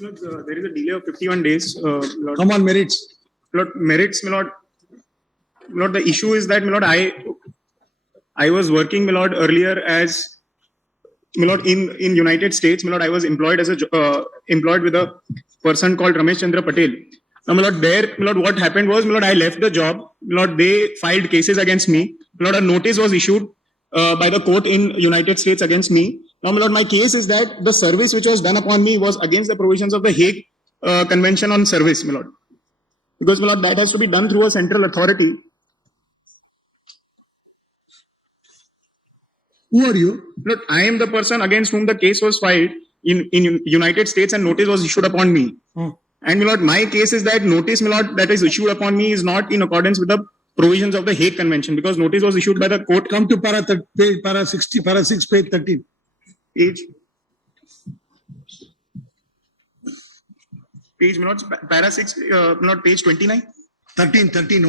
Lord, there is a delay of 51 days. Lord, Come on, merits. Lord, merits, my Lord. Lord, the issue is that, my Lord, I was working, my Lord, earlier as, my Lord, in United States, my Lord, I was employed as employed with a person called Ramesh Chandra Patel. Now, my Lord, there, my Lord, what happened was, my Lord, I left the job. My Lord, they filed cases against me. My Lord, a notice was issued by the court in United States against me. Now, my Lord, my case is that the service which was done upon me was against the provisions of the Hague Convention on Service, my Lord. Because, my Lord, that has to be done through a central authority. Who are you? Lord, I am the person against whom the case was filed in United States and notice was issued upon me. And, my Lord, my case is that notice, my Lord, that is issued upon me is not in accordance with the provisions of the Hague Convention because notice was issued by the court. Come to para 60, para 6, page 13. Page, my Lord, para 6, my Lord, page 29. 13, 13.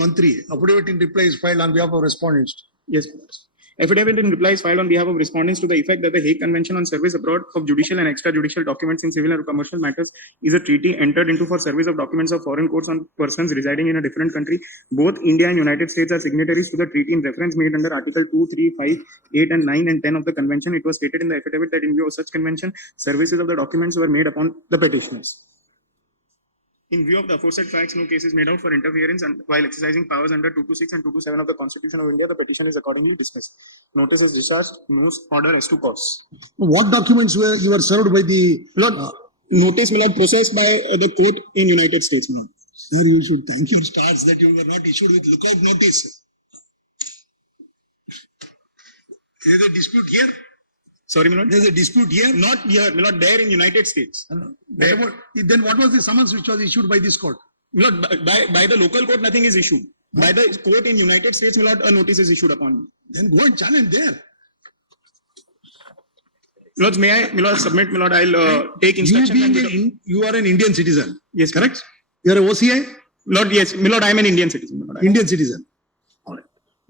Affidavit in reply is filed on behalf of respondents. Yes, my Lord. Affidavit in reply is filed on behalf of respondents to the effect that the Hague Convention on Service Abroad of Judicial and Extrajudicial Documents in Civil and Commercial Matters is a treaty entered into for service of documents of foreign courts on persons residing in a different country. Both India and United States are signatories to the treaty in reference made under Article 2, 3, 5, 8 and 9 and 10 of the Convention. It was stated in the affidavit that in view of such convention, services of the documents were made upon the petitioners. In view of the aforesaid facts, no case is made out for interference and while exercising powers under 226 and 227 of the Constitution of India, the petition is accordingly dismissed. Notice is discharged, no order as to cause. What documents were you were served by the Lord, notice, my Lord, processed by the court in United States, my Lord. Sir, you should thank your stars that you were not issued with lookout notice. There is a dispute here. Sorry, my Lord. There is a dispute here. Not here, my Lord, there in United States. Then what was the summons which was issued by this court? My Lord, by the local court, nothing is issued. By the court in United States, my Lord, a notice is issued upon me. Then go and challenge there. Lord, may I, my Lord, submit, my Lord, I'll take instructions. You are an Indian citizen. Yes, correct? You are a OCI? Lord, yes, my Lord, I am an Indian citizen. Lord, Indian citizen. All right.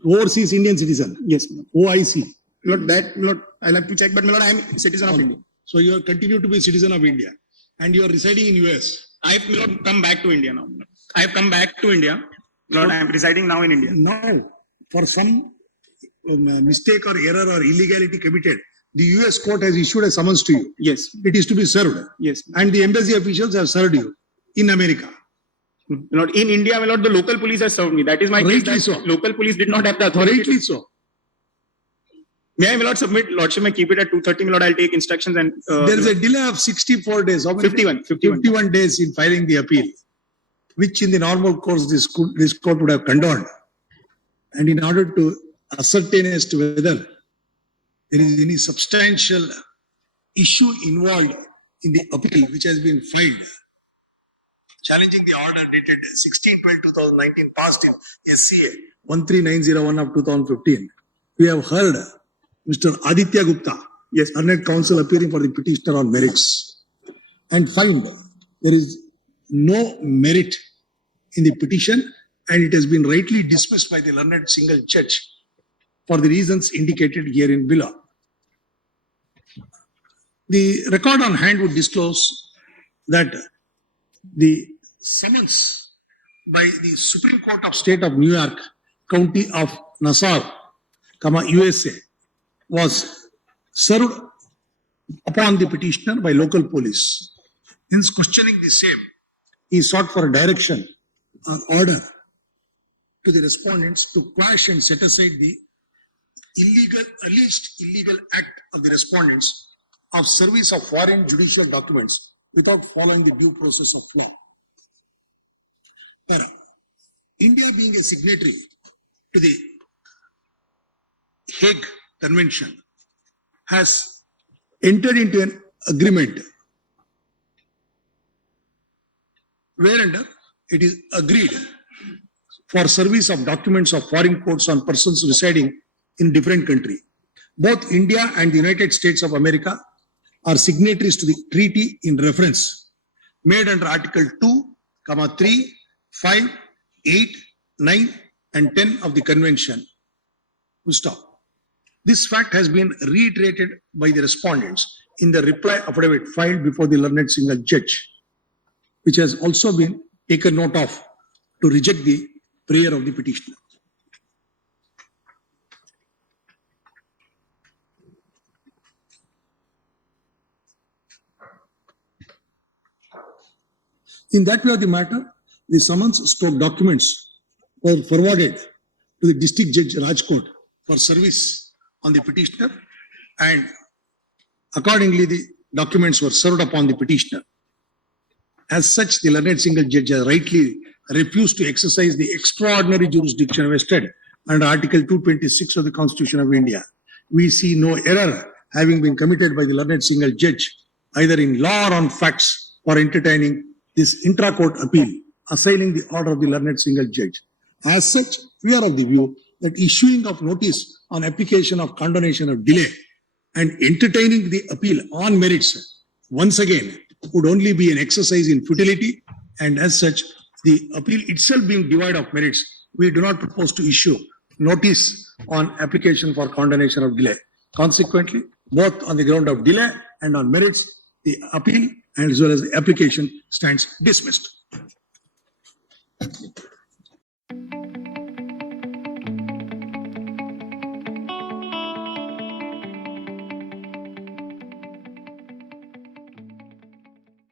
Overseas Indian citizen. Yes, my Lord. OIC. Lord, that, Lord, I'll have to check, but my Lord, I am a citizen of India. So you are continue to be a citizen of India and you are residing in US. I have, my Lord, come back to India now. I have come back to India. Lord, I am residing now in India. Now, for some mistake or error or illegality committed, the US court has issued a summons to you. Yes. It is to be served. Yes. And the embassy officials have served you in America. Lord, in India, my Lord, the local police has served me. That is my case. Rightly so. Local police did not have the authority. Rightly so. May I, my Lord, submit? Lordship may keep it at 2:30, my Lord. I'll take instructions and... there is a delay of 64 days. 51 days in filing the appeal, which in the normal course this court would have condoned. And in order to ascertain as to whether there is any substantial issue involved in the appeal which has been filed, challenging the order dated 16/12/2019 passed in SCA 13901 of 2015, we have heard Mr. Aditya Gupta, yes, Learned Counsel appearing for the petitioner on merits, and find there is no merit in the petition and it has been rightly dismissed by the learned single judge for the reasons indicated here in below. The record on hand would disclose that the summons by the Supreme Court of State of New York, County of Nassau, USA, was served upon the petitioner by local police. Hence, questioning the same, he sought for a direction or order to the respondents to quash and set aside the alleged illegal act of the respondents of service of foreign judicial documents without following the due process of law. Para. India being a signatory to the Hague Convention has entered into an agreement whereunder it is agreed for service of documents of foreign courts on persons residing in different country. Both India and the United States of America are signatories to the treaty in reference made under Article 2, 3, 5, 8, 9 and 10 of the Convention. We'll stop. This fact has been reiterated by the respondents in the reply affidavit filed before the learned single judge. which has also been taken note of to reject the prayer of the petitioner. In that way of the matter, the summons stroke documents were forwarded to the district judge Rajkot for service on the petitioner, and accordingly the documents were served upon the petitioner. As such, the learned single judge has rightly refused to exercise the extraordinary jurisdiction vested under Article 226 of the Constitution of India. We see no error having been committed by the learned single judge, either in law or on facts, for entertaining this intra-court appeal, assailing the order of the learned single judge. As such, we are of the view that issuing of notice on application of condonation of delay and entertaining the appeal on merits, once again, would only be an exercise in futility, and as such, the appeal itself being devoid of merits, we do not propose to issue notice on application for condonation of delay. Consequently, both on the ground of delay and on merits, the appeal and as well as the application stands dismissed.